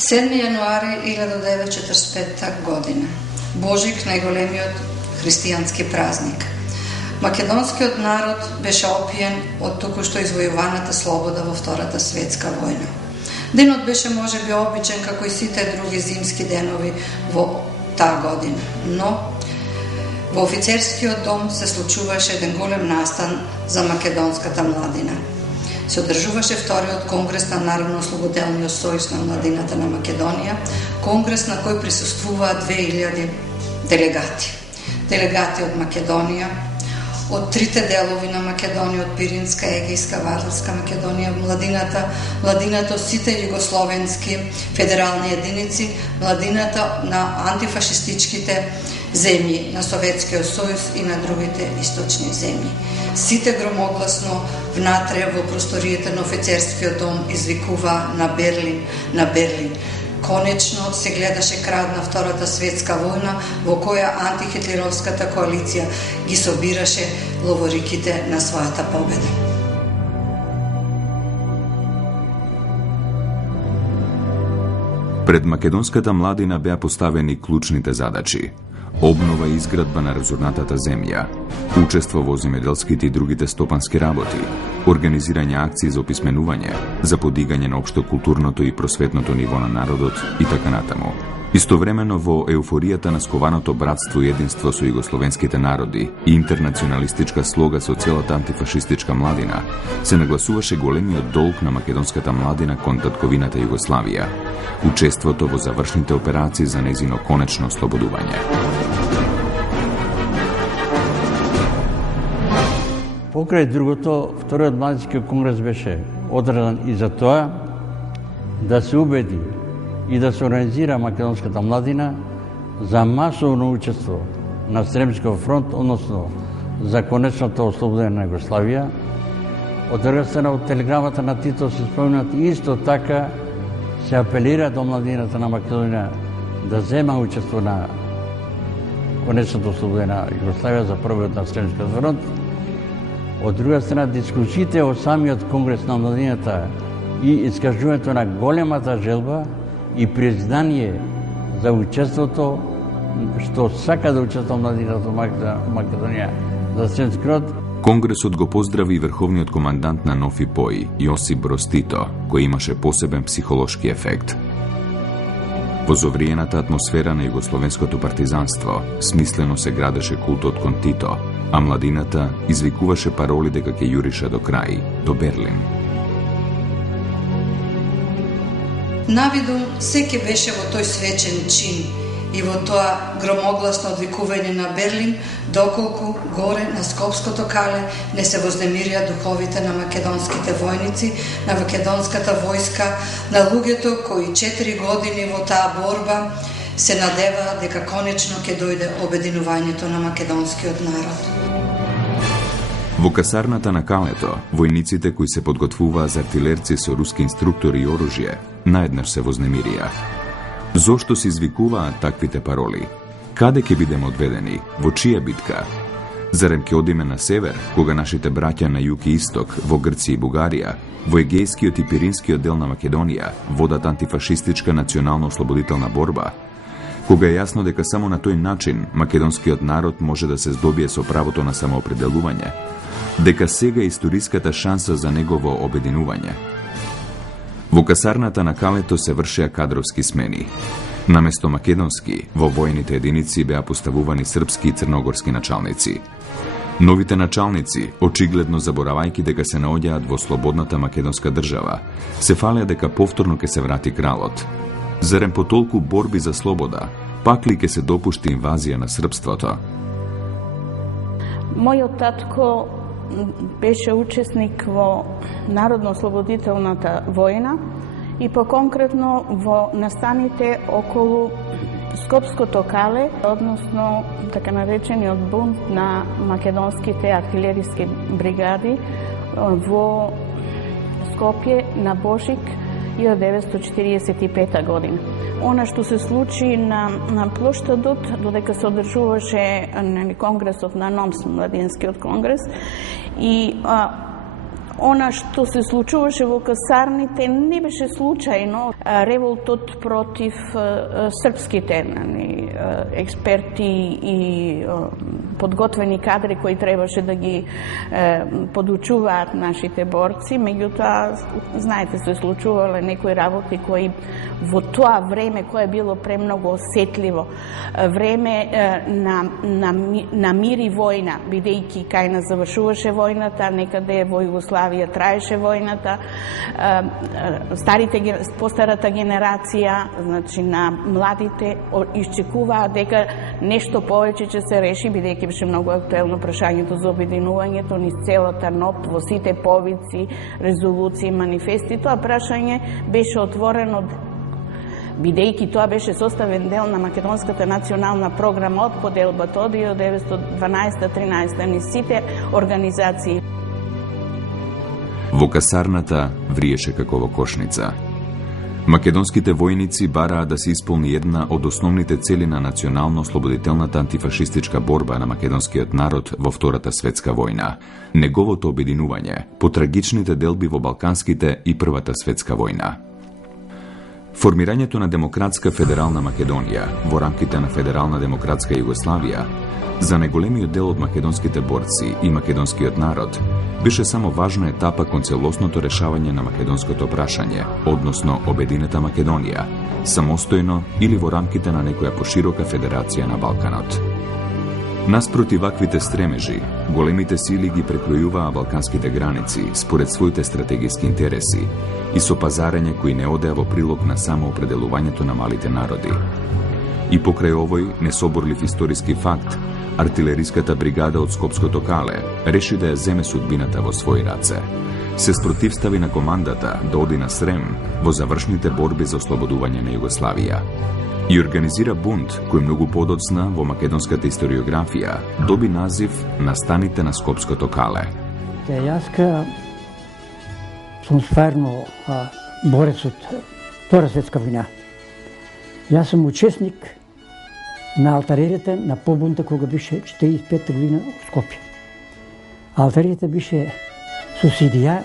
7. јануари 1945 година. Божик, најголемиот христијански празник. Македонскиот народ беше опиен од токушто извојуваната слобода во Втората светска војна. Денот беше можеби обичен како и сите други зимски денови во таа година, но во офицерскиот дом се случуваше еден голем настан за македонската младина. Се одржуваше вториот конгрес на Народно-ослободелниот сојуз на младината на Македонија, конгрес на кој присуствуваа 2000 делегати. Делегати од Македонија, од трите делови на Македонија, од Пиринска, Егејска, Вардарска Македонија, младината од сите југословенски федерални единици, младината на антифашистичките земји на Советскиот сојуз и на другите источни земји. Сите громогласно внатре во просториите на офицерскиот дом извикува на Берлин, на Берлин. Конечно се гледаше крај на Втората светска војна, во која антихитлеровската коалиција ги собираше ловориките на својата победа. Пред македонската младина беа поставени клучните задачи: обнова и изградба на разурнатата земја, учество во земјоделските и другите стопански работи, организирање акции за описменување, за подигање на општокултурното и просветното ниво на народот и така натаму. Истовремено во еуфоријата на скованото братство и единство со југословенските народи и интернационалистичка слога со целата антифашистичка младина, се нагласуваше големиот долг на македонската младина кон татковината Југославија, учеството во завршните операции за незино конечно ослободување. Покрај другото, вториот младински конгрес беше одржан и за тоа да се убеди и да се организира македонската младина за масовно учество на Сремскиот фронт, односно за конечното ослободување на Југославија. Од друга страна, од телеграмата на Тито се спомнат исто така се апелира до младината на Македонија да зема учество на конечното ослободување на Југославија за првиот на Сремскиот фронт. Од друга страна, дискусиите од самиот конгрес на младината и искажувањето на големата желба и признание за учеството, што сака да учества младината Македонија за Сремски род. Конгресот го поздрави и врховниот командант на Нофи Пои, Јосип Броз Тито, кој имаше посебен психолошки ефект. Во зовриената атмосфера на југословенското партизанство, смислено се градеше култот кон Тито, а младината извикуваше пароли дека ќе јурише до крај, до Берлин. Навиду секи беше во тој свечен чин и во тоа громогласно одвикување на Берлин, доколку горе на Скопското кале не се вознемирија духовите на македонските војници, на македонската војска, на луѓето кои 4 години во таа борба се надева дека конечно ќе дојде обединувањето на македонскиот народ. Во касарната на Калето, војниците кои се подготвуваа за артилерци со руски инструктори и оружје, наеднаш се вознемирија. Зошто се извикуваат таквите пароли? Каде ќе бидеме одведени? Во чија битка? Зарем ќе одиме на север, кога нашите браќа на југ и исток, во Грција и Бугарија, во Егејскиот и Пиринскиот дел на Македонија, водат антифашистичка национално-ослободителна борба? Кога е јасно дека само на тој начин македонскиот народ може да се здобие со правото на самоопределување, дека сега е историската шанса за негово обединување. Во касарната на Калето се вршеа кадровски смени. Наместо македонски, во војните единици беа поставувани српски и црногорски началници. Новите началници, очигледно заборавајќи дека се наоѓаат во слободната македонска држава, се фалеа дека повторно ќе се врати кралот. Зарем по толку борби за слобода, пак ли ќе се допушти инвазија на српството? Мојот татко беше учесник во Народно-ослободителната војна и по-конкретно во настаните околу Скопското кале, односно така наречениот бунт на македонските артилериски бригади во Скопје на Божик 1945 година. Она што се случи на плоштадот, додека се одржуваше конгресот на НОМС, младинскиот конгрес, и Она што се случуваше во касарните не беше случајно. Револтот против српските експерти и подготвени кадри кои требаше да ги подучуваат нашите борци, меѓутоа, знаете, се случувале некои работи кои во тоа време кое било премногу осетливо, време на мир и војна, бидејќи кај нас завршуваше војната, некаде во Југославија траеше војната, постарата генерација, значи на младите, исчекуваа дека нешто повеќе ќе се реши, бидејќи беше многу актуелно прашањето за обединувањето низ целата НОП, во сите повици, резолуции, манифести. Тоа прашање беше отворено, бидејќи тоа беше составен дел на Македонската национална програма од поделбата од 1912-13 низ сите организации. Во касарната вриеше како во кошница. Македонските војници бараа да се исполни една од основните цели на национално-ослободителната антифашистичка борба на македонскиот народ во Втората светска војна, неговото обединување по трагичните делби во Балканските и Првата светска војна. Формирањето на Демократска федерална Македонија во рамките на Федерална демократска Југославија за најголемиот дел од македонските борци и македонскиот народ беше само важна етапа кон целосното решавање на македонското прашање, односно обединета Македонија, самостојно или во рамките на некоја поширока федерација на Балканот. Наспроти ваквите стремежи, големите сили ги прекројуваа балканските граници според своите стратегиски интереси и со пазарење кои не одеа во прилог на самоопределувањето на малите народи. И покрај овој несоборлив историски факт, артилериската бригада од Скопското Кале реши да ја земе судбината во своји раце. Се спротивстави на командата да оди на Срем во завршните борби за ослободување на Југославија и организира бунт кој многу подоцна во македонската историографија доби назив на станите на Скопското Кале. Јас сум стварно борец од Втора светска војна. Јас сум учесник на алтарерите на побунта кога беше 45 година во Скопје. Алтарерите беше сусидија,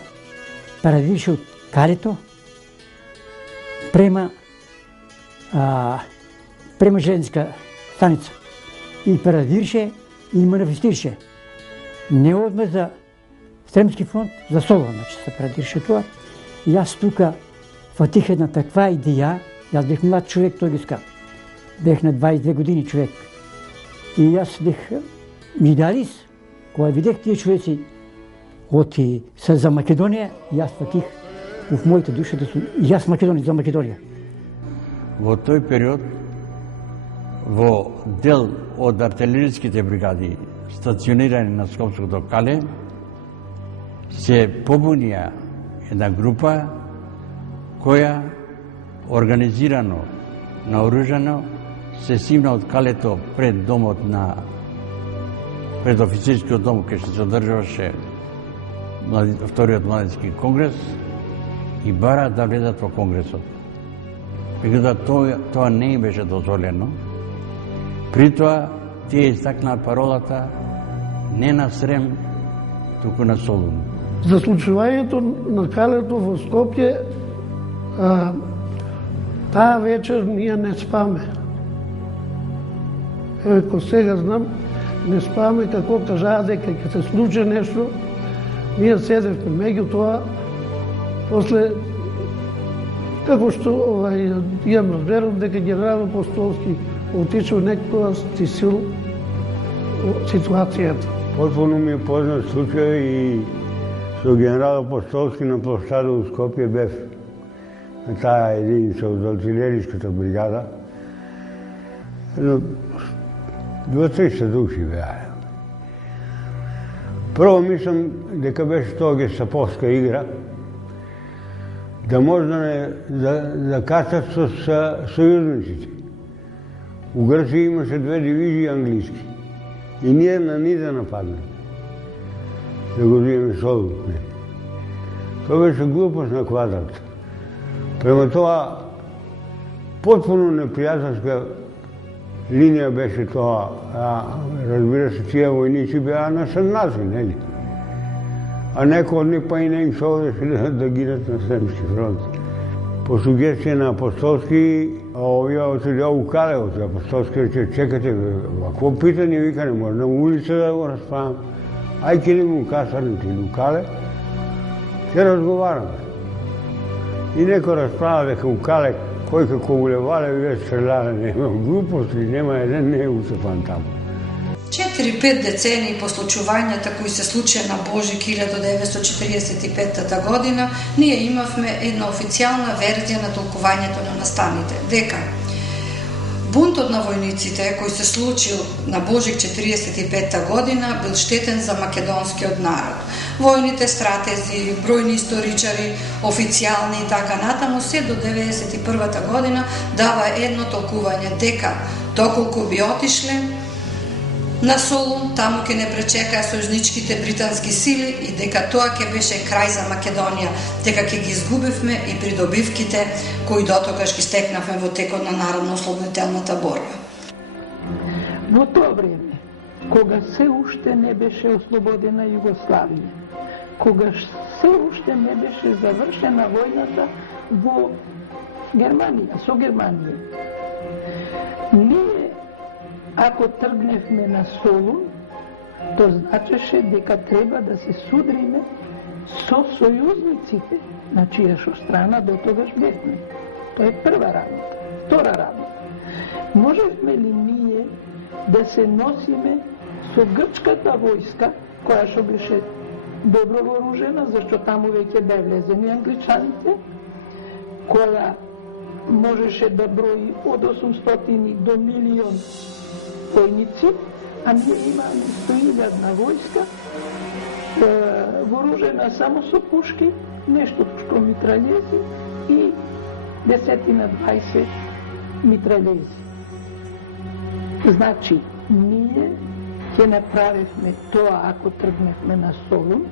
парадише од Калето према железниска станица и парадирше и манифестирше. Не одме за Сремски фронт, за Солон, значи се парадирше тоа. И јас тука фатих една таква идеја. Јас бех млад човек, тој ги ска. Бех на 22 години човек. И јас бех идеалист. Кога видех тие човеци оти се за Македонија, јас фатих в моите души да сум јас Македонија за Македонија. Во тој период, во дел од артилериските бригади стационирани на Скопското Кале, се побунија една група која организирано, наоружано, се симна од Калето пред домот пред офицерскиот дом кај што се одржуваше Вториот младински конгрес и бара да влезат во конгресот. Меѓутоа тоа не им беше дозволено. При тоа тие истакнаа паролата не на Срем, туку на Солун. За случувањето на Калето во Скопје, таа вечер ние не спаме. Еве, ко сега знам, не спаме како кажаа дека ќе се случи нешто. Ние седевме, меѓутоа, после, како што имам разберав дека генерал Апостолски отишол некоја стисил ситуацијата. Потполно ми е познат случај и со генерал Апостолски на площада у Скопје бев на таа единица од артилериската бригада. 200-300 души беа. Прво мислам дека беше тоа гестаповска игра, да може да кацат со сојузниците. У Грција имаше 2 дивизии англиски и ние на ни да нападнем. Да го земеме Солун. Тоа беше глупост на квадрат. Према тоа, потполно непријателска линија беше тоа. Разбира се, тие војници беа на съднаци, нели? a neko od njih pa i ne im se ovdje da ginat na Sremski front. Po sugestiji na apostolski, a ja otiđao u Kalevo, apostolski reče, čekajte, ako pitanje vika ne može na ulici da go raspravam, aj kidemo u kasarnici ili u Kale, se razgovaramo. I neko rasprava дека u Kale, koji kako ulevale već streljale, nema gluposti, nema jedan ne ucepan tamo. 4-5 deceniji po случувањата кои се случија на Божик 1945 година, ние имавме една официјална верзија на толкувањето на настаните, дека бунтот на војниците кој се случил на Божик 45 година бил штетен за македонскиот народ. Војните стратези, бројни историчари, официјални и така натаму, се до 91 година дава едно толкување дека доколку би отишле на Солун, таму ќе не пречекаа сојузничките британски сили и дека тоа ќе беше крај за Македонија, дека ќе ги изгубивме и придобивките кои дотогаш ги стекнавме во текот на народно-ослободителната борба. Во тоа време, кога се уште не беше ослободена Југославија, кога се уште не беше завршена војната во Германија, со Германија, ние ако тргневме на Солун, то значеше дека треба да се судриме со сојузниците, на чија шо страна до тогаш бевме. Тоа е прва работа. Втора работа. Можевме ли ние да се носиме со грчката војска, која шо беше добро вооружена, зашто таму веќе бе влезени англичаните, која можеше да брои од 800 до 1.000.000 војници, а ние имаме 100.000 војска, вооружена само со пушки, нешто што митралези и 10-20 митралези. Значи, ние ќе направивме тоа ако тргневме на Солун,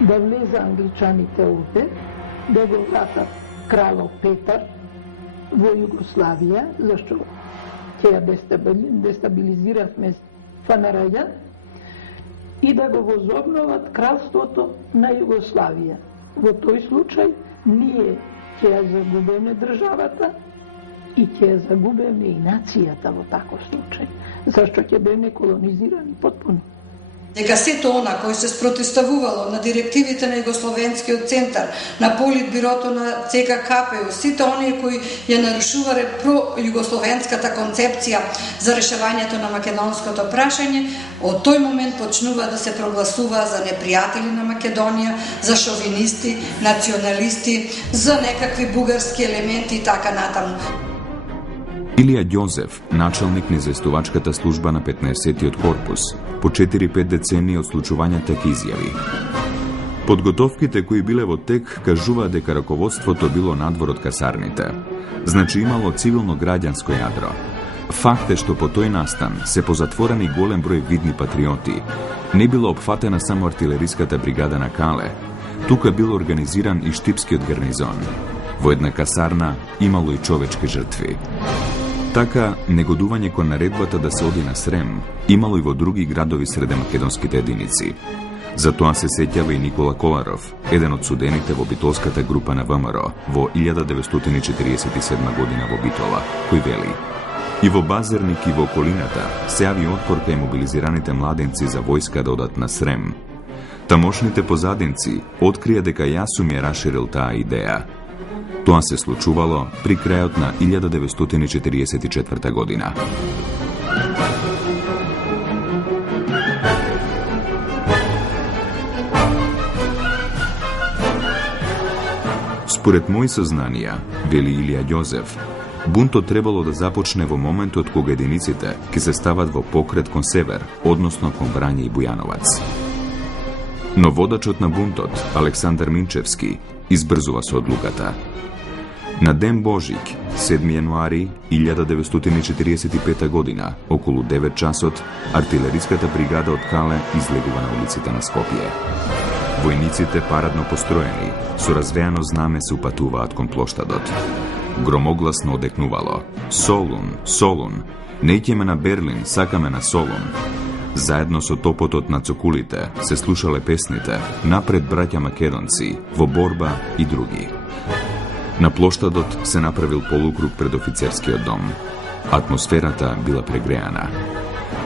да влезе англичаните овде, да го вратат кралот Петар во Југославија, зашто ќе ја дестабилизиравме ФНРЈ и да го возобноват кралството на Југославија. Во тој случај ние ќе ја загубиме државата и ќе ја загубиме и нацијата во таков случај, зашто ќе беме колонизирани потпуно. Дека сето она кој се спротивставувало на директивите на Југословенскиот центар, на Политбирото на ЦК-КПУ, сите оние кои ја нарушувале пројугословенската концепција за решавањето на македонското прашање, од тој момент почнува да се прогласува за непријатели на Македонија, за шовинисти, националисти, за некакви бугарски елементи и така натаму. Илија Ѓозеф, началник на известувачката служба на 15-тиот корпус, по 4-5 децении од случувањата ќе изјави: подготовките кои биле во тек кажува дека раководството било надвор од касарните. Значи имало цивилно-граѓанско јадро. Факт е што по тој настан се позатворени голем број видни патриоти. Не било опфатена само артилериската бригада на Кале. Тука бил организиран и штипскиот гарнизон. Во една касарна имало и човечки жртви. Така, негодување кон наредбата да се оди на Срем имало и во други градови среде македонските единици. За тоа се сеќава и Никола Коларов, еден од судените во битолската група на ВМРО во 1947 година во Битола, кој вели: и во Базерник и во околината се јави отпор кај мобилизираните младенци за војска да одат на Срем. Тамошните позадинци открија дека јас сум ја расширил таа идеја. Тоа се случувало при крајот на 1944 година. Според мои сознанија, вели Илија Ѓозеф, бунтот требало да започне во моментот кога единиците ќе се стават во покрет кон север, односно кон Врање и Бујановац. Но водачот на бунтот, Александар Минчевски, избрзува со одлуката. На Ден Божик, 7 јануари 1945 година, околу 9 часот, артилериската бригада од Кале излегува на улиците на Скопје. Војниците парадно построени, со развеано знаме се упатуваат кон плоштадот. Громогласно одекнувало: Солун, Солун, не иќеме на Берлин, сакаме на Солун. Zajedno со топотот на цокулите се слушале песните "Напред браќа македонци", "Во борба" и други. На плоштадот се направил полукруг пред офицерскиот дом. Атмосферата била прегреана.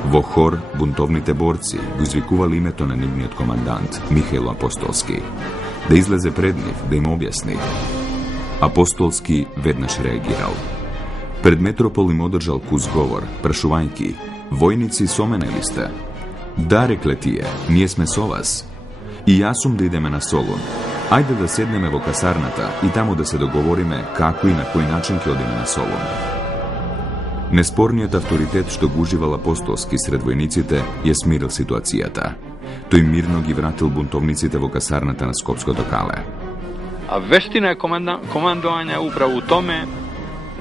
Во хор, бунтовните борци го извикували името на нивниот командант, Михаил Апостолски. Да излезе пред нив, да им објасни. Апостолски веднаш реагирал. Пред Метропол им одржал кус говор, прашувајќи: "Војници, со мене ли сте?" "Да," рекле тие, "ние сме со вас. И јас сум да идеме на Солун. Ајде да седнеме во касарната и таму да се договориме како и на кој начин ќе одиме на Солун." Неспорниот авторитет што го уживал Апостолски сред војниците ја смирил ситуацијата. Тој мирно ги вратил бунтовниците во касарната на Скопското кале. А вештина е командување управо у томе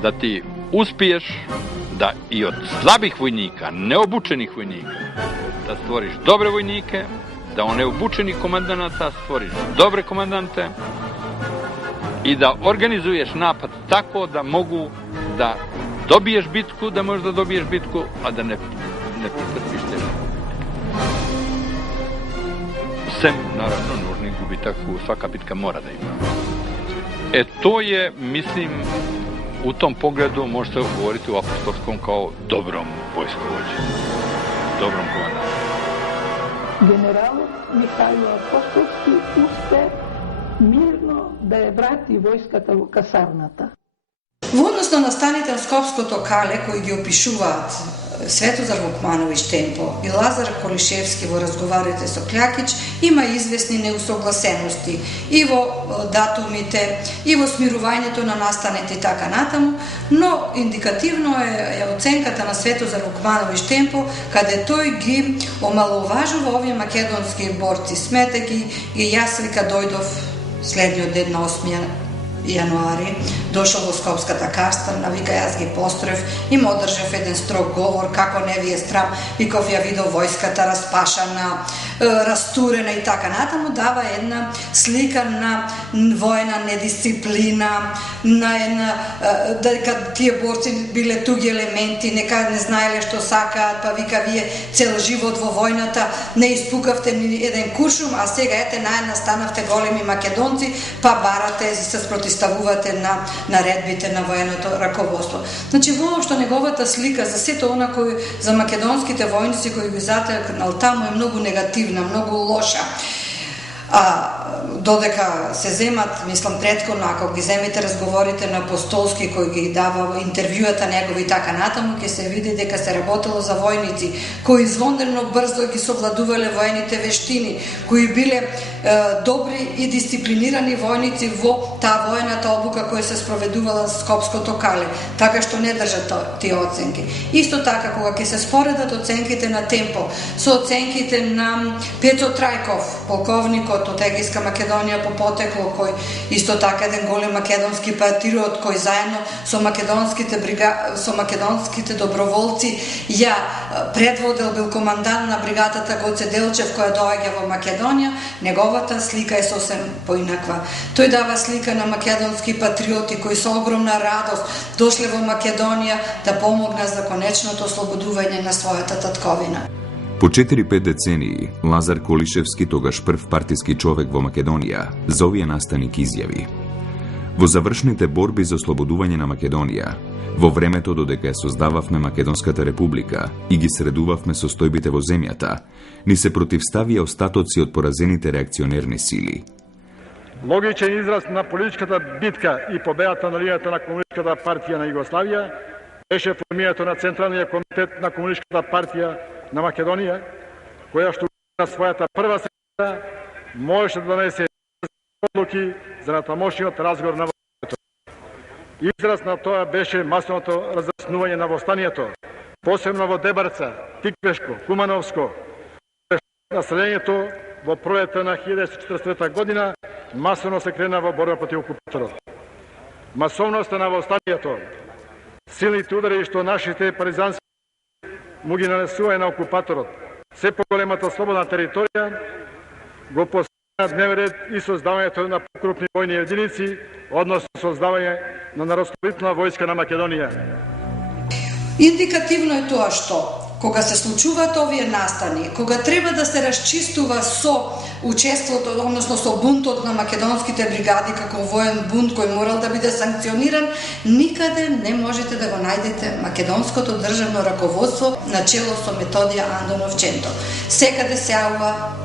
да ти успиеш да и од слабих војника, необучених војника, да створиш добре војнике, да од необучени команданта створиш добре команданте и да организуеш напад тако да могу да добиеш битку, да можеш да добиеш битку, а да не претрпиш тежко. Сем, наравно, нужни губитак, свака битка мора да има. Тој е, мислим, у том погледу може да говорите о Апостолском као добром војсковоđи, добром команданту. Генералот Михајло Апостолски успе мирно да ја врати војската во касарната. Во однос на настаните на Скопското кале, кои ги опишуваат Светозар Вукмановиќ Темпо и Лазар Колишевски во разговарите со Клјакиќ, има известни неусогласености и во датумите, и во смирувањето на настаните и така натаму, но индикативно е оценката на Светозар Вукмановиќ Темпо, каде тој ги омаловажува овие македонски борци, сметајќи ги јас вика дојдов следниот ден на 8 јануари, дошол во Скопската касарна, вика јас ги построев и му одржав еден строг говор, како не ви е страм, виков ја видов војската распашана, растурена и така натаму, дава една слика на војна недисциплина, на една, дека тие борци биле туги елементи, нека не знаеле што сакаат, па вика вие цел живот во војната не испукавте ни еден куршум, а сега ете наедна станавте големи македонци, па барате се спротиставувате на наредбите на военото раководство. Значи, воопшто неговата слика за сето она кој за македонските војници кои ги затекнал таму е многу негативна, многу лоша. Додека се земат, мислам претходно, ако ги земете разговорите на Апостолски кој ги дава интервјуата негови и така натаму, ќе се види дека се работело за војници кои извонредно брзо ги совладувале војните вештини, кои биле добри и дисциплинирани војници во таа војната обука која се спроведувала Скопското кале, така што не држат тие оценки. Исто така, кога ќе се споредат оценките на Темпо со оценките на Петро Трајков, полковникот од Егејска Македонија по потекло, кој исто така еден голем македонски патриот, кој заедно со македонските доброволци ја предводел, бил командант на бригадата Гоце Делчев која доаѓа во Македонија, неговата слика е сосем поинаква. Тој дава слика на македонски патриоти кои со огромна радост дошле во Македонија да помогнат за конечното ослободување на својата татковина. По 4-5 децении, Лазар Колишевски, тогаш прв партиски човек во Македонија, за овие настаник изјави: "Во завршните борби за ослободување на Македонија, во времето додека ја создававме Македонската република и ги средувавме состојбите во земјата, ни се противставија остатоци од поразените реакционерни сили. Логичен израз на политичката битка и победата на линијата на Комунистичката партија на Југославија беше формирањето на Централниот комитет на Комунистичката партија на Македонија, која што на својата прва седница можеше да донесе одлуки за натамошниот разговор на востанието. Израз на тоа беше масовното разраснување на востанието, посебно во Дебарца, Тиквешко, Кумановско. Населението во пролетта на 1943 година масовно се крена во борба против окупаторот. Масовноста на востанието, силните удари што нашите партизански му ги нанесување на окупаторот, се поголемата слободна територија, го постави на дневен ред и создавањето на покрупни војни единици, односно создавање на Народослободителна војска на Македонија. Индикативно е тоа што кога се случуваат овие настани, кога треба да се расчистува со учеството, односно со бунтот на македонските бригади како воен бунт кој морал да биде санкциониран, никаде не можете да го најдете македонското државно раководство на чело со Методија Андонов Ченто. Секаде се јавува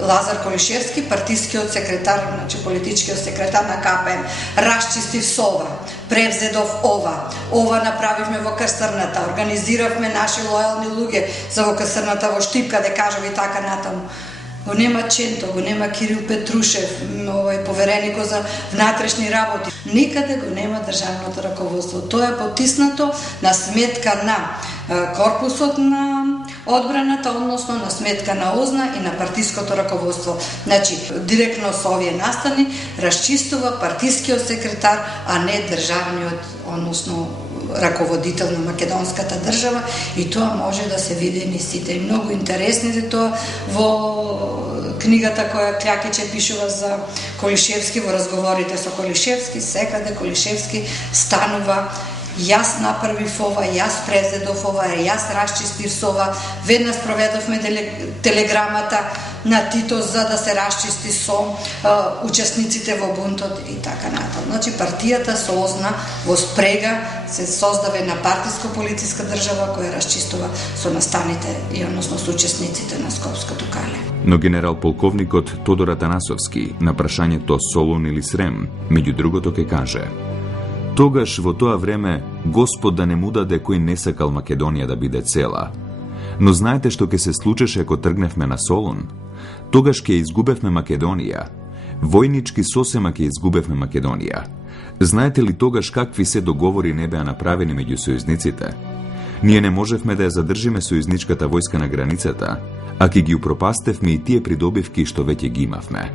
Лазар Колишевски, партискиот секретар, значи политичкиот секретар на КПМ, расчистив со ова, превзедов ова направивме во Кастрната, организиравме наши лојални луѓе за во Кастрната, во Штип, каде кажав и така натаму. Го нема Ченто, го нема Кирил Петрушев, повереникот за внатрешни работи. Никаде го нема државното раководство. Тоа е потиснато на сметка на корпусот на одбраната, односно на сметка на ОЗНА и на партиското раководство. Значи, директно со овие настани расчистува партискиот секретар, а не државниот, односно раководител на македонската држава, и тоа може да се види ни сите. И многу интересни е тоа во книгата која Клјакиче пишува за Колишевски, во разговорите со Колишевски, секаде Колишевски станува: јас направив ова, јас презедов ова, јас расчистив со ова, веднаш проведовме телеграмата на Тито за да се расчисти со учесниците во бунтот и така натаму. Значи партијата со ОЗНА во спрега се создаве на партиско-полициска држава која расчистува со настаните и односно со учесниците на Скопското кале. Но генерал полковникот Тодор Атанасовски на прашањето Солун или Срем, меѓу другото ке каже: тогаш во тоа време Господ да не му даде кој не сакал Македонија да биде цела. Но знаете што ќе се случеше ако тргневме на Солун? Тогаш ќе изгубевме Македонија. Војнички сосема ќе изгубевме Македонија. Знаете ли тогаш какви се договори не беа направени меѓу сојузниците? Ние не можевме да ја задржиме сојузничката војска на границата, а ќе ги упропастевме и тие придобивки што веќе ги имавме.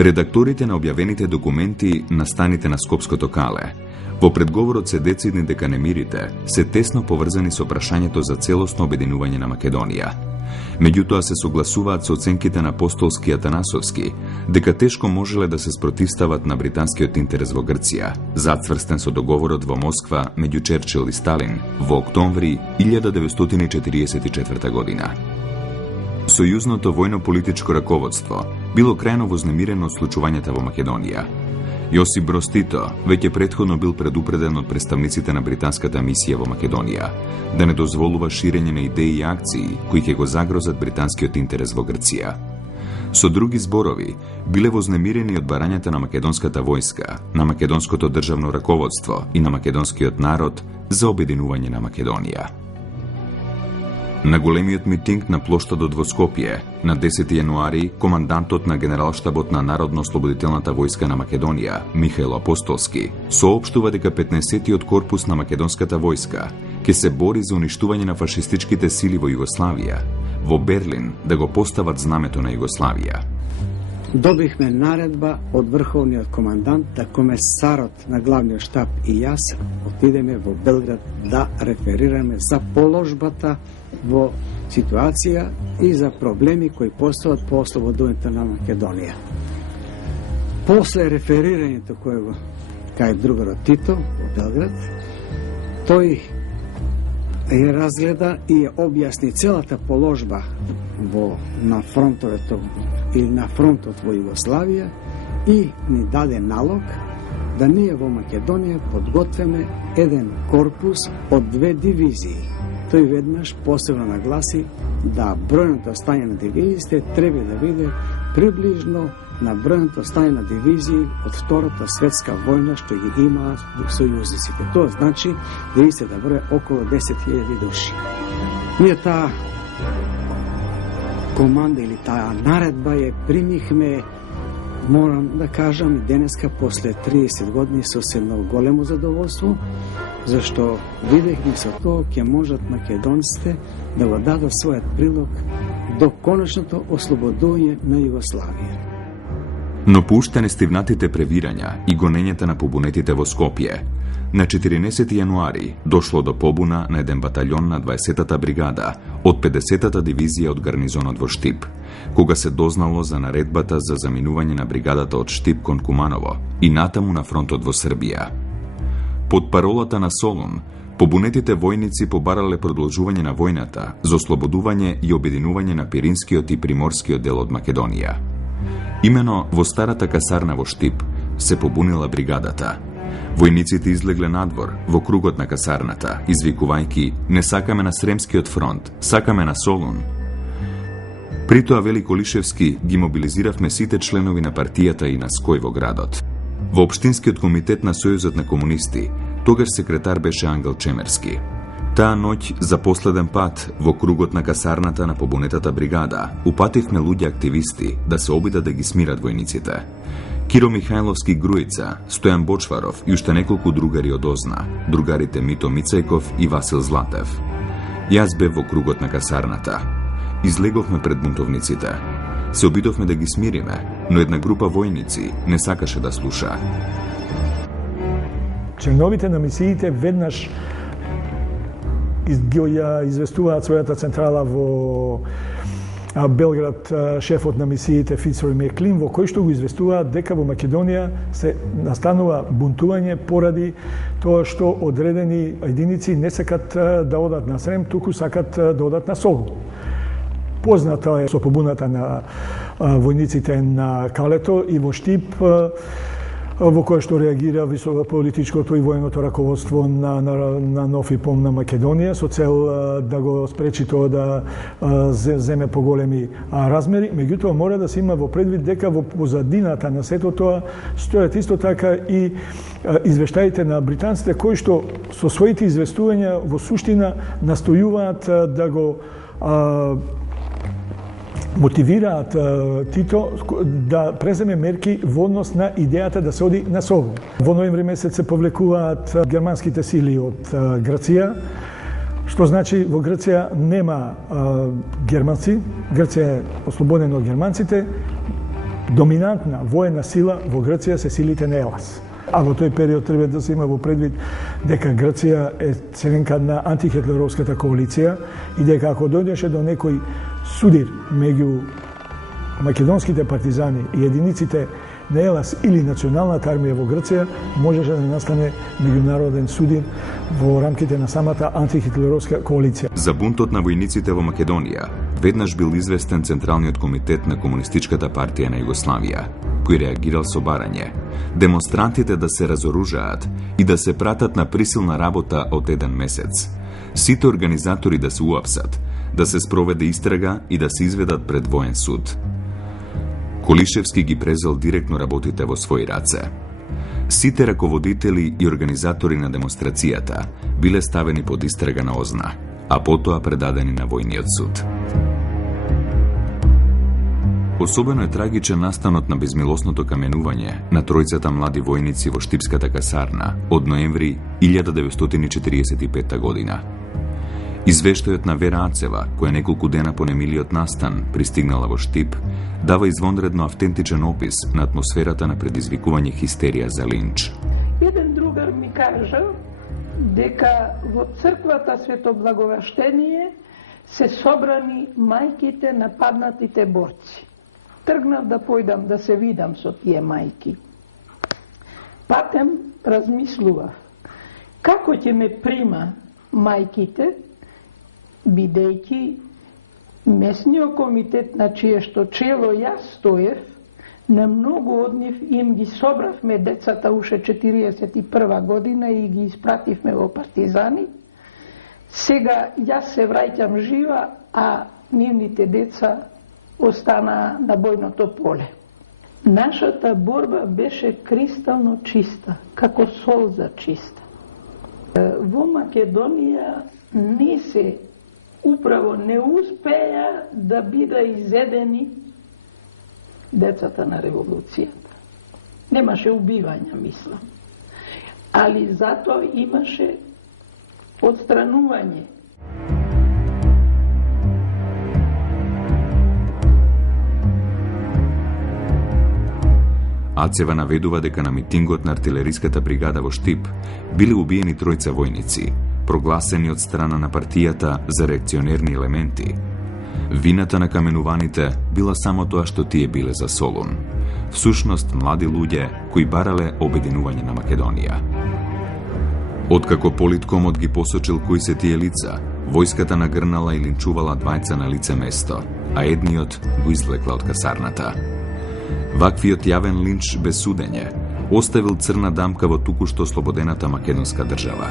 Редакторите на објавените документи на станите на Скопското кале во предговорот се децидни дека немирите се тесно поврзани со прашањето за целосно обединување на Македонија. Меѓутоа се согласуваат со оценките на Апостолски и Атанасовски дека тешко можеле да се спротивстават на британскиот интерес во Грција, зацврстен со договорот во Москва меѓу Черчил и Сталин во октомври 1944 година. Сојузното војно-политичко раководство било крајно вознемирено од случувањата во Македонија. Јосип Броз Тито веќе претходно бил предупреден од представниците на британската мисија во Македонија да не дозволува ширење на идеи и акции кои ќе го загрозат британскиот интерес во Грција. Со други зборови, биле вознемирени од барањата на македонската војска, на македонското државно раководство и на македонскиот народ за обединување на Македонија. На големиот митинг на плоштадот во Скопје, на 10 јануари, командантот на Генералштабот на Народно-ослободителната војска на Македонија, Михаил Апостолски, соопштува дека 15-тиот корпус на македонската војска ќе се бори за уништување на фашистичките сили во Југославија, во Берлин да го постават знамето на Југославија. Добихме наредба од врховниот командант да комесарот на главниот штаб и јас отидеме во Белград да реферираме за положбата во ситуација и за проблеми кои постојат по ослободувањето на Македонија. После реферирањето кое го кај другарот Тито во Белград, тој ја разгледа и ја објасни целата положба на фронтовето или на фронтот во Југославија и ни даде налог да ние во Македонија подготвиме еден корпус од 2 дивизии. Тој веднаш посебно нагласи да бројното стање на дивизиите треба да биде приближно на бројното стање на дивизии од Втората светска војна што ги имаат сојузниците. Тоа значи дивизиите да бројат околу 10.000 души. Ние таа команда или таа наредба ја примихме, морам да кажам, и денеска после 30 години со едно големо задоволство, зашто видехме со тоа ќе можат македонците да го дадат својот прилог до конечното ослободување на Југославија. Но пушта нестивнатите превирања и гонењата на побунетите во Скопје, на 14 јануари дошло до побуна на еден батаљон на 20-та бригада од 50-та дивизија од гарнизонот во Штип, кога се дознало за наредбата за заминување на бригадата од Штип кон Куманово и натаму на фронтот во Србија. Под паролата на Солун, побунетите војници побарале продолжување на војната за ослободување и обединување на Пиринскиот и Приморскиот дел од Македонија. Имено во старата касарна во Штип се побунила бригадата. Војниците излегле надвор во кругот на касарната, извикувајќи "Не сакаме на Сремскиот фронт, сакаме на Солун". При тоа вели Колишевски ги мобилизиравме сите членови на партијата и на Ској во градот. Во Општинскиот комитет на Сојузот на комунисти, тогаш секретар беше Ангел Чемерски. Таа ноќ за последен пат во кругот на касарната на побунетата бригада упативме луѓе активисти да се обидат да ги смират војниците. Киро Михајловски Груица, Стојан Бочваров и уште неколку другари од Озна, другарите Мито Мицајков и Васил Златев. Јас бев во кругот на касарната. Излеговме пред бунтовниците. Се обидовме да ги смириме, но една група војници не сакаше да слуша. Членовите на мисиите веднаш ја известуваат својата централа во Белград, шефот на мисиите Фицрој Меклин, во кој што го известуваат дека во Македонија се настанува бунтување поради тоа што одредени единици не сакат да одат на Срем, туку сакат да одат на Солун. Позната е со побуната на војниците на Калето и во Штип, во која што реагира политичкото и војното раководство на нов ИПОМ на Македонија со цел да го спречи тоа да земе поголеми размери. Меѓутоа мора да се има во предвид дека во позадината на сето тоа стојат исто така и извештаите на британците кои што со своите известувања во суштина настојуваат да го мотивираат Тито да преземе мерки во однос на идејата да се оди на Солун. Во ноември месец се повлекуваат германските сили од Грција, што значи во Грција нема германци, Грција е ослободена од германците, доминантна воена сила во Грција се силите на Елас. А во тој период треба да се има во предвид дека Грција е членка на антихитлеровската коалиција и дека ако дојдеше до некој судир меѓу македонските партизани и единиците на Елас или националната армија во Грција, можеше да настане меѓународен судир во рамките на самата антихитлеровска коалиција. За бунтот на војниците во Македонија веднаш бил известен Централниот комитет на Комунистичката партија на Југославија, кој реагирал со барање демонстрантите да се разоружаат и да се пратат на присилна работа од еден месец. Сите организатори да се уапсат, да се спроведе истрага и да се изведат пред воен суд. Колишевски ги презел директно работите во своји раце. Сите раководители и организатори на демонстрацијата биле ставени под истрага на Озна, а потоа предадени на војниот суд. Особено е трагичен настанот на безмилосното каменување на тројцата млади војници во Штипската касарна од ноември 1945 година. Извештајот на Вера Ацева, која неколку дена по немилиот настан пристигнала во Штип, дава извонредно автентичен опис на атмосферата на предизвикување хистерија за линч. Еден другар ми кажа дека во црквата Свето Благовештение се собрани мајките на паднатите борци. Тргнав да појдам да се видам со тие мајки. Патем размислував како ќе ме прима мајките, бидејќи месниот комитет на чие што чело јас стоев, на многу од нив им ги собравме децата уште 41 година и ги испративме во партизани. Сега јас се враќам жива, а нивните деца остана на бојното поле. Нашата борба беше кристално чиста, како солза чиста. Во Македонија управо не успеа да бида изедени децата на револуцијата. Немаше убивања, мислам. Али затоа имаше отстранување. Ацева наведува дека на митингот на артилериската бригада во Штип биле убиени тројца војници, прогласени од страна на партијата за реакционерни елементи. Вината на каменуваните била само тоа што тие биле за Солун. Всушност млади луѓе кои барале обединување на Македонија. Откако политкомот ги посочил кои се тие лица, војската нагрнала и линчувала двајца на лице место, а едниот го извлекла од касарната. Ваквиот јавен линч без судење оставил црна дамка во тукушто ослободената македонска држава.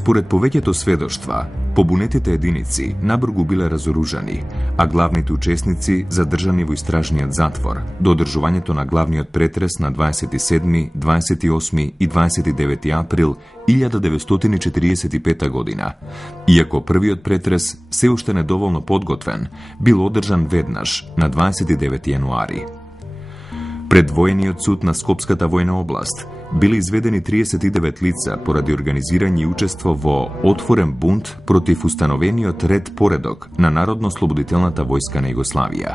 Според повеќето сведоштва, побунетите единици набргу биле разоружани, а главните учесници задржани во истражниот затвор до одржувањето на главниот претрес на 27, 28 и 29 април 1945 година. Иако првиот претрес, се уште недоволно подготвен, бил одржан веднаш на 29 јануари. Пред воениот суд на Скопската војна област биле изведени 39 лица поради организирање и учество во отворен бунт против установениот ред поредок на Народно-слободителната војска на Југославија.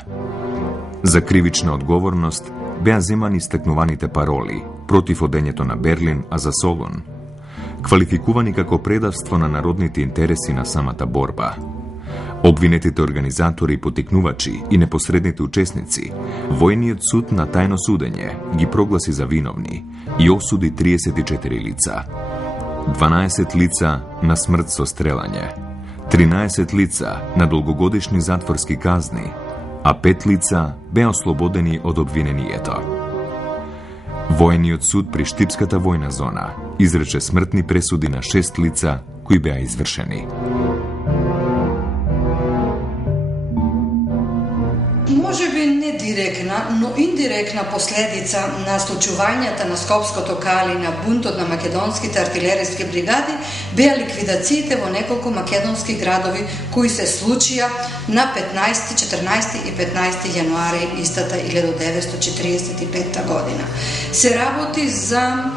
За кривична одговорност беа земани истакнуваните пароли против одењето на Берлин, а за Солун, квалификувани како предавство на народните интереси на самата борба. Обвинетите организатори и потикнувачи и непосредните учесници, војниот суд на тајно судење ги прогласи за виновни и осуди 34 лица. 12 лица на смрт со стрелање, 13 лица на долгогодишни затворски казни, а 5 лица беа ослободени од обвинението. Војниот суд при Штипската војна зона изрече смртни пресуди на 6 лица кои беа извршени. Може би не директна, но индиректна последица на случувањата на Скопското кали на бунтот на македонските артилериски бригади беа ликвидациите во неколку македонски градови кои се случија на 15, 14 и 15 јануари истата 1945 година. Се работи за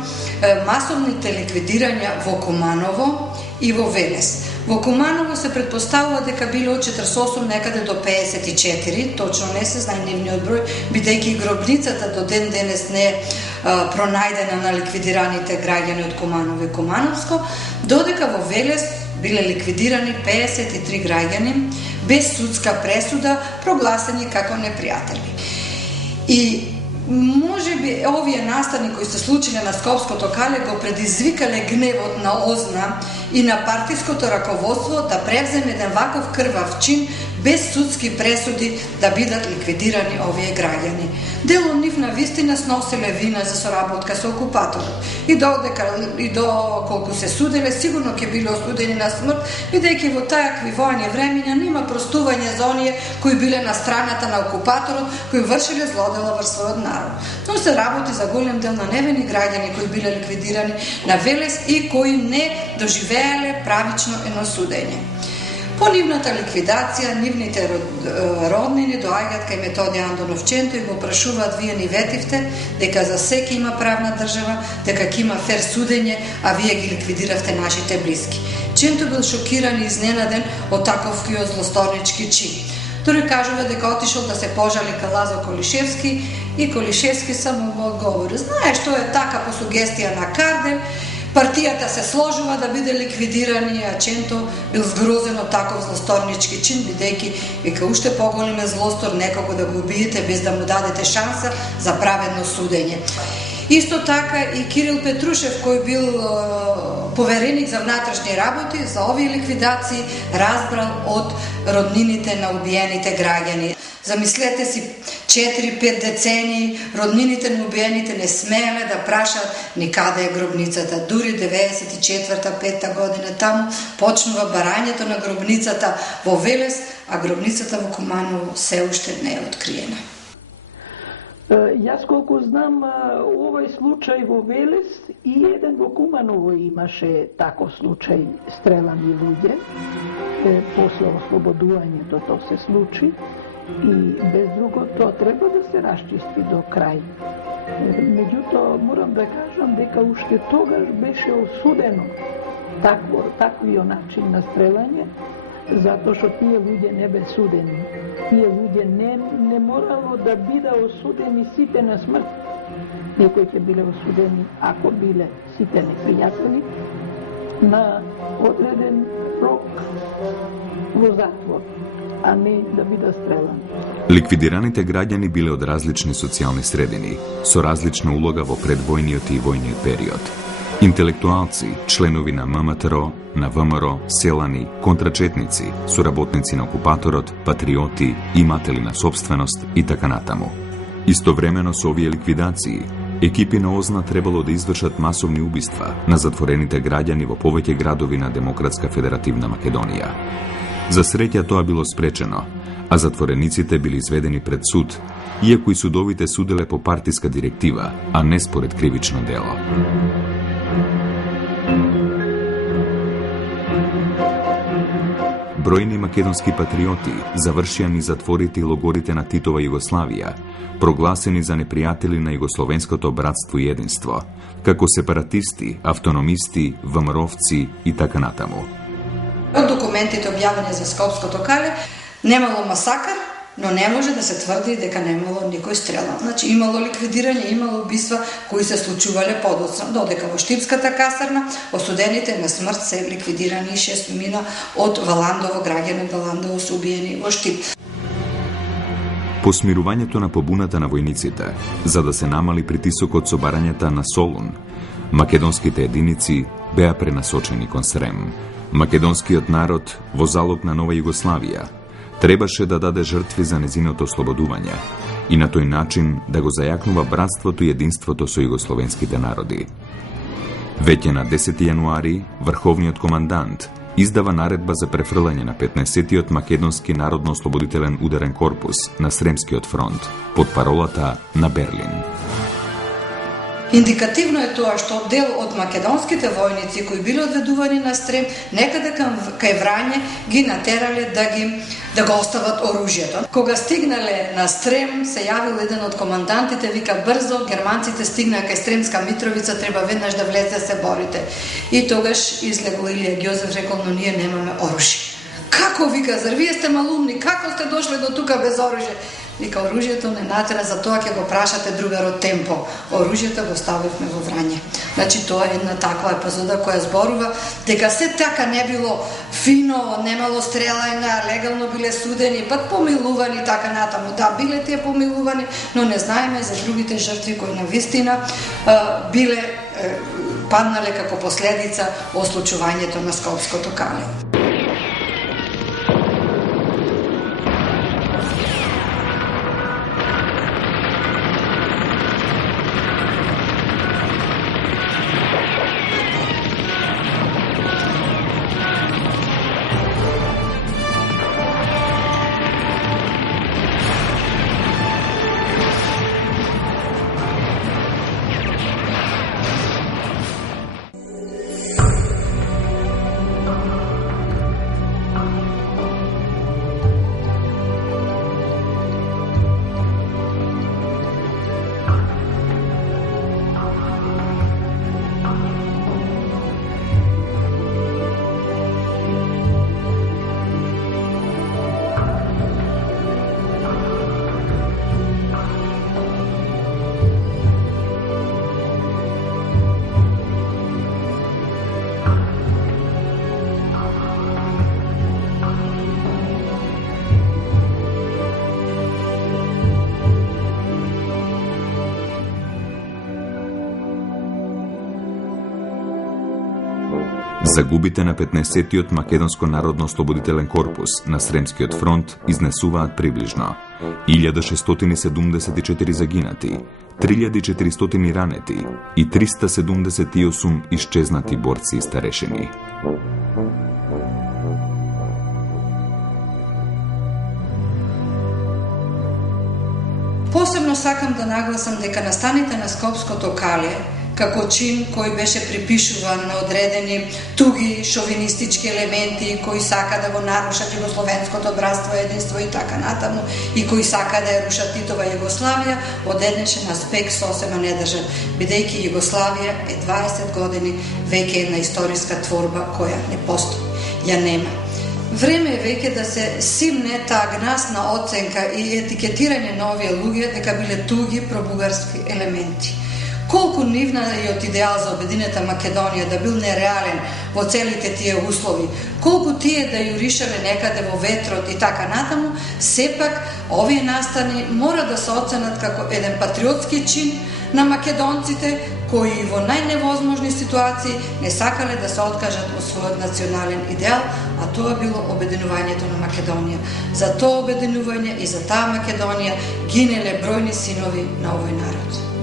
масовните ликвидирања во Куманово и во Велес. Во Куманово се предпоставува дека биле од 48 некаде до 54, точно не се знае нивниот број, бидејќи гробницата до ден денес не е пронајдена на ликвидираните граѓани од Куманово и Кумановско, додека во Велес биле ликвидирани 53 граѓани без судска пресуда, прогласени како непријатели. И може би овие настани кои се случиле на Скопското кале го предизвикале гневот на ОЗНА и на партиското раководство да превземе еден ваков крвав чин без судски пресуди да бидат ликвидирани овие граѓани. Дел од нив на вистина сноселе вина за соработка со окупаторот. И доколку се суделе, сигурно ќе биле осудени на смрт, бидејќи во тајакви војни времиња нема простување за оние кои биле на страната на окупаторот, кои вршиле злодела врз својот народ. Но се работи за голем дел на невини граѓани кои биле ликвидирани на Велес и кои не доживеале правично едно судење. По нивната ликвидација, нивните роднини доаѓаат кај Методи Андоновченто и го прашуваат: вие ни ветивте дека за секи има правна држава, дека ќе има фер судење, а вие ги ликвидиравте нашите блиски. Ченто бил шокиран и изненаден од таковиот злосторнички чин. Тој кажува дека отишол да се пожали кај Лазо Колишевски и Колишевски само го одговори: знаеш, тоа е така по сугестија на Кардель, партијата се сложува да биде ликвидирани, а Ченто бил згрозен од таков злосторнички чин, бидејќи вика уште поголем е злостор некако да го убиете без да му дадете шанса за праведно судење. Исто така и Кирил Петрушев, кој бил повереник за внатрешни работи, за овие ликвидации разбрал од роднините на убиените граѓани. Замислете си, 4-5 децении роднините на убиените не смееле да прашат ни каде е гробницата. Дури 94-5 година таму почнува барањето на гробницата во Велес, а гробницата во Куманово се уште не е откриена. Јас колку знам, овој случај во Велес и еден во Куманово имаше тако случај, стрелани луѓе. После ослободувањето тоа се случи и без друго тоа треба да се расчисти до крај. Меѓутоа, морам да кажам дека уште тогаш беше осудено таквиот начин на стрелање, затоа што тие луѓе не бе судени. Тие луѓе не морало да биде осудени сите на смрт. Некои ќе биле осудени, ако биле сите непријатели, на одреден срок во затвор, а не да биде стрелани. Ликвидираните граѓани биле од различни социјални средини, со различна улога во предвојниот и војниот период. Интелектуалци, членови на ММТРО, на ВМРО, селани, контрачетници, соработници на окупаторот, патриоти, иматели на собственост и така натаму. Истовремено со овие ликвидации, екипи на ОЗНА требало да извршат масовни убиства на затворените граѓани во повеќе градови на Демократска федеративна Македонија. За среќа тоа било спречено, а затворениците били изведени пред суд, иако и судовите суделе по партиска директива, а не според кривично дело. Бројни македонски патриоти завршија низ затворите и логорите на Титова Југославија, прогласени за непријатели на југословенското братство и единство, како сепаратисти, автономисти, ВМРО-вци и така натаму. Од документите објавени за Скопското кале, немало масакар, но не може да се тврди дека немало никој стрелан. Значи, имало ликвидирање, имало убиства кои се случувале подоцна, додека во Штипската касарна осудените на смрт се ликвидирани 6 мина од Валандово, граѓани од Валандово се убиени во Штип. По смирувањето на побуната на војниците, за да се намали притисокот со барањата на Солун, македонските единици беа пренасочени кон Срем. Македонскиот народ, во залог на нова Југославија, требаше да даде жртви за незиното ослободување и на тој начин да го зајакнува братството и единството со југословенските народи. Веќе на 10 јануари, врховниот командант издава наредба за префрлање на 15-тиот македонски народно-ослободителен ударен корпус на Сремскиот фронт под паролата на Берлин. Индикативно е тоа што дел од македонските војници кои биле одведувани на Стрем, некаде кај Врање ги натерале да го остават оружјето. Кога стигнале на Стрем, се јавил еден од командантите, вика брзо, германците стигнаа кај Стремска Митровица, треба веднаш да влезе да се борите. И тогаш излегол Илија Ѓозеф, рекол, но ние немаме оружје. Како, вика, зар вие сте малумни, како сте дошле до тука без оружје? Вика, оружјето не натера, за тоа ќе го прашате другарот Темпо. Оружјето го ставивме во Врање. Значи, тоа е една таква епизода која зборува дека се така не било фино, немало стрелање, легално биле судени, пат помилувани, така натаму. Да, биле тие помилувани, но не знаеме за другите жртви кои навистина биле паднале како последица од случувањето на Скопското кале. Загубите на 15-тиот македонско народно-ослободителен корпус на Сремскиот фронт изнесуваат приближно 1674 загинати, 3400 ранети и 378 исчезнати борци и старешини. Посебно сакам да нагласам дека настаните на Скопското кале, како чин кој беше припишуван на одредени туги шовинистички елементи кои сака да го нарушат југословенското братство, единство и така натаму, и кои сака да ја рушат Титова Југославија, од еднешен аспект сосема не држат, бидејќи Југославија е 20 години веќе една историска творба која не постои, ја нема. Време е веќе да се симне таа гнасна оценка и етикетирање на овие луѓе дека биле туги пробугарски елементи. Колку нивна и од идеал за обединета Македонија да бил нереален во целите тие услови, колку тие да јуришале некаде во ветрот и така натаму, сепак овие настани мора да се оценат како еден патриотски чин на македонците кои во најневозможни ситуации не сакале да се откажат од својот национален идеал, а тоа било обединувањето на Македонија. За тоа обединување и за таа Македонија гинеле бројни синови на овој народ.